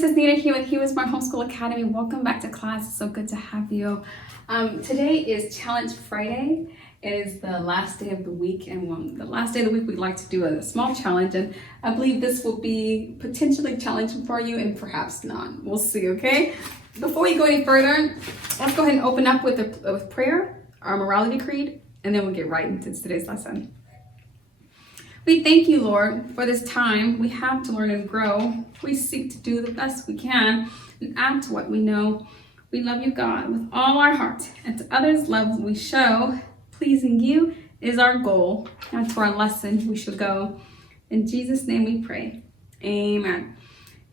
this is Nina here with HeroesMart Homeschool Academy. Welcome back to class. It's so good to have you. Today is Challenge Friday. It is the last day of the week, and the last day of the week we'd like to do a small challenge, and I believe this will be potentially challenging for you and perhaps not. We'll see, okay? Before we go any further, let's go ahead and open up with prayer, our morality creed, and then we'll get right into today's lesson. We thank you, Lord, for this time we have to learn and grow. We seek to do the best we can and add to what we know. We love you, God, with all our heart, and to others' love we show. Pleasing you is our goal, and to our lesson we shall go. In Jesus' name we pray. Amen.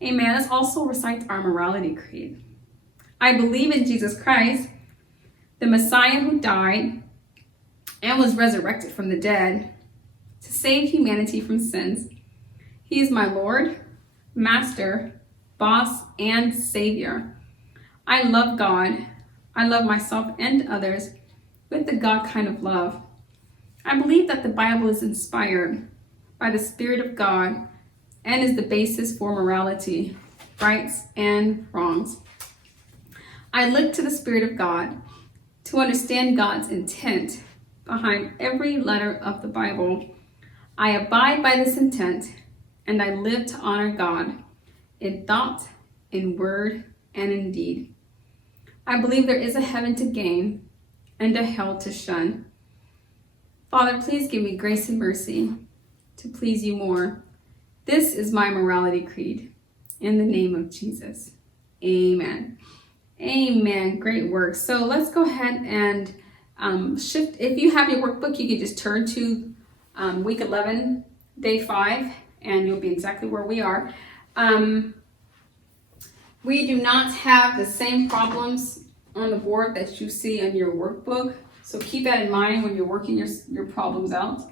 Amen. Let's also recite our morality creed. I believe in Jesus Christ, the Messiah who died and was resurrected from the dead to save humanity from sins. He is my Lord, Master, Boss, and Savior. I love God. I love myself and others with the God kind of love. I believe that the Bible is inspired by the Spirit of God and is the basis for morality, rights, and wrongs. I look to the Spirit of God to understand God's intent behind every letter of the Bible. I abide by this intent, and I live to honor God in thought, in word, and in deed. I believe there is a heaven to gain and a hell to shun. Father, please give me grace and mercy to please you more. This is my morality creed. In the name of Jesus. Amen. Amen. Great work. So let's go ahead and shift. If you have your workbook, you can just turn to week 11, day 5, and you'll be exactly where we are. We do not have the same problems on the board that you see on your workbook, so keep that in mind when you're working your problems out.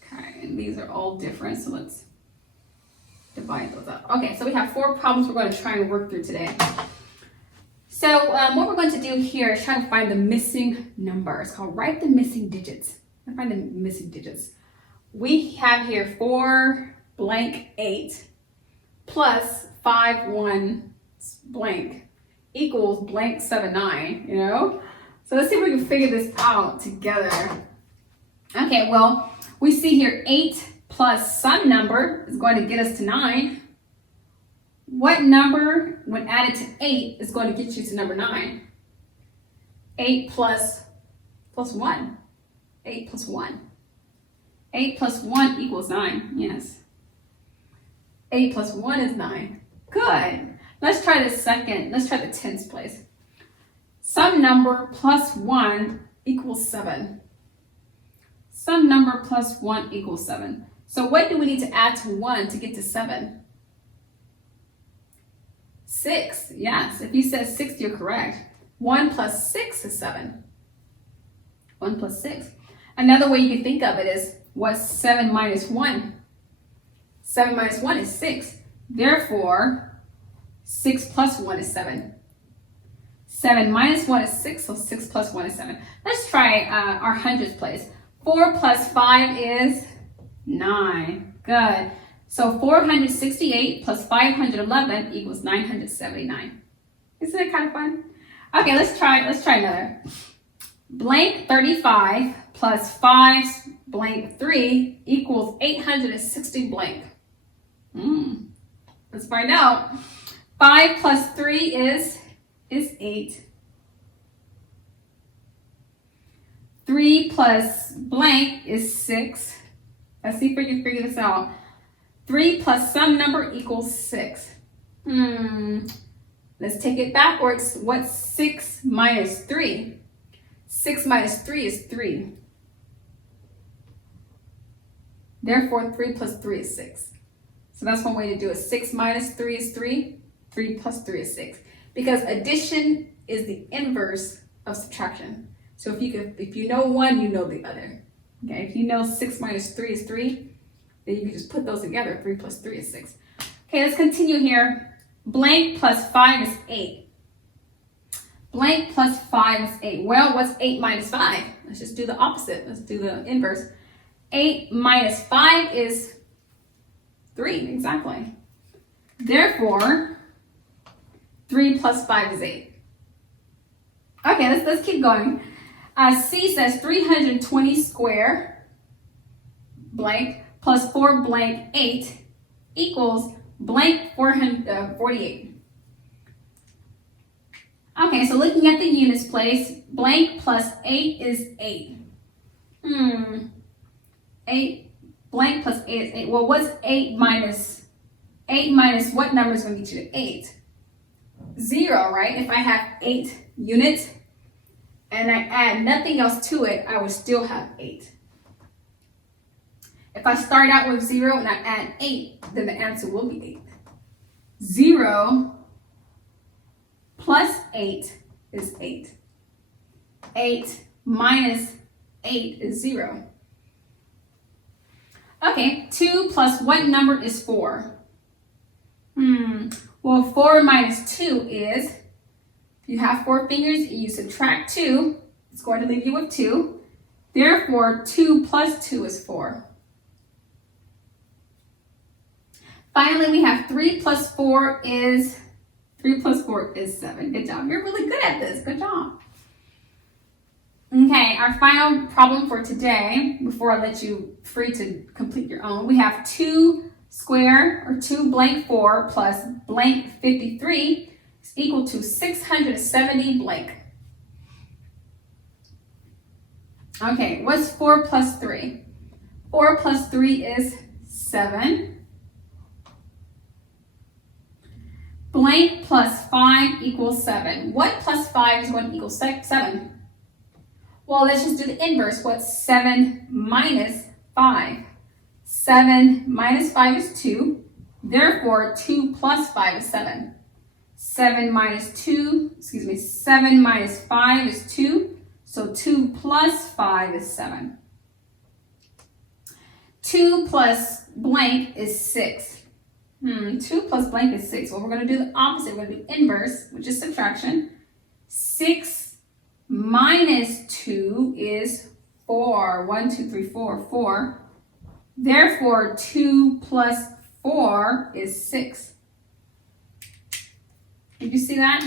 Okay, and these are all different, so let's divide those up. Okay, so we have 4 problems we're going to try and work through today. So what we're going to do here is try to find the missing number. It's called write the missing digits. Find the missing digits. We have here 4 blank 8 plus 5 1 blank equals blank 7 9, you know? So let's see if we can figure this out together. Okay, well, we see here 8 plus some number is going to get us to 9. What number, when added to 8, is going to get you to number 9? 8 plus 1. 8 plus 1. 8 plus 1 equals 9. Yes. 8 plus 1 is 9. Good. Let's try the second. Let's try the tens place. Some number plus 1 equals 7. Some number plus 1 equals 7. So what do we need to add to 1 to get to 7? 6. Yes. If you said 6, you're correct. 1 plus 6 is 7. 1 plus 6. Another way you can think of it is, what's 7 minus 1? 7 minus 1 is 6. Therefore, 6 plus 1 is 7. 7 minus 1 is 6, so 6 plus 1 is 7. Let's try our hundredths place. 4 plus 5 is 9. Good. So 468 plus 511 equals 979. Isn't it kind of fun? Okay, let's try another. Blank 35 plus 5 blank 3 equals 860 blank. Let's find out. 5 plus 3 is 8. 3 plus blank is 6. Let's see if we can figure this out. 3 plus some number equals 6. Let's take it backwards. What's 6 minus 3? 6 minus 3 is 3. Therefore, 3 plus 3 is 6. So that's one way to do it. 6 minus 3 is 3. 3 plus 3 is 6. Because addition is the inverse of subtraction. So if you know one, you know the other. Okay, if you know 6 minus 3 is 3, then you can just put those together. 3 plus 3 is 6. Okay, let's continue here. Blank plus 5 is 8. Blank plus 5 is 8. Well, what's 8 minus 5? Let's just do the opposite. Let's do the inverse. 8 minus 5 is 3, exactly. Therefore, 3 plus 5 is 8. Okay, let's keep going. C says 320 square blank plus 4 blank 8 equals blank 448. Okay, so looking at the units place, blank plus 8 is 8. 8, blank plus 8 is 8. Well, what's 8 minus what number is going to get you to 8? 0, right? If I have 8 units and I add nothing else to it, I would still have 8. If I start out with 0 and I add 8, then the answer will be 8. 0 plus 8 is 8. 8 minus 8 is 0. Okay, 2 plus what number is 4? Well, 4 minus 2 is, if you have 4 fingers, you subtract 2, it's going to leave you with 2. Therefore, 2 plus 2 is 4. Finally, we have 3 plus 4 is 7. Good job. You're really good at this. Good job. Okay, our final problem for today, before I let you free to complete your own, we have 2 square or 2 blank 4 plus blank 53 is equal to 670 blank. Okay, what's 4 plus 3? 4 plus 3 is 7. Blank plus 5 equals 7. What plus 5 is going to equal 7? Well, let's just do the inverse. What's 7 minus 5? 7 minus 5 is 2. Therefore, 2 plus 5 is 7. 7 minus 5 is 2. So 2 plus 5 is 7. 2 plus blank is 6. 2 plus blank is 6. Well, we're going to do the opposite. We're going to do inverse, which is subtraction. 6 minus 2 is 4. 1, 2, 3, 4, 4. Therefore, 2 plus 4 is 6. Did you see that?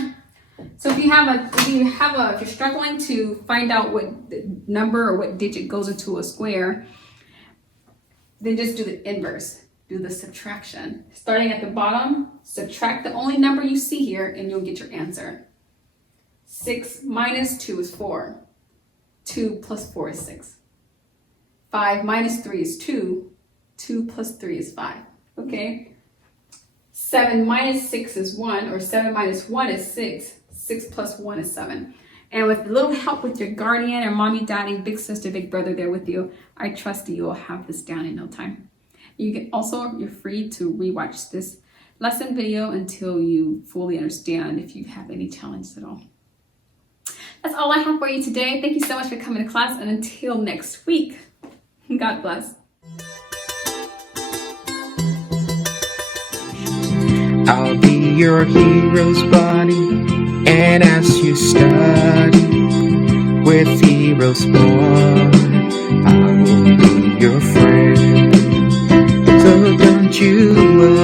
So if you're struggling to find out what number or what digit goes into a square, then just do the inverse. Do the subtraction. Starting at the bottom, subtract the only number you see here and you'll get your answer. 6 minus 2 is 4. 2 plus 4 is 6. 5 minus 3 is 2. 2 plus 3 is 5. Okay? 7 minus 6 is 1, or 7 minus 1 is 6. 6 plus 1 is 7. And with a little help with your guardian or mommy, daddy, big sister, big brother there with you, I trust you will have this down in no time. You're free to rewatch this lesson video until you fully understand if you have any challenges at all. That's all I have for you today. Thank you so much for coming to class, and until next week, God bless. I'll be your hero's buddy, and as you study with HeroesMart, I will be your friend. So don't you worry.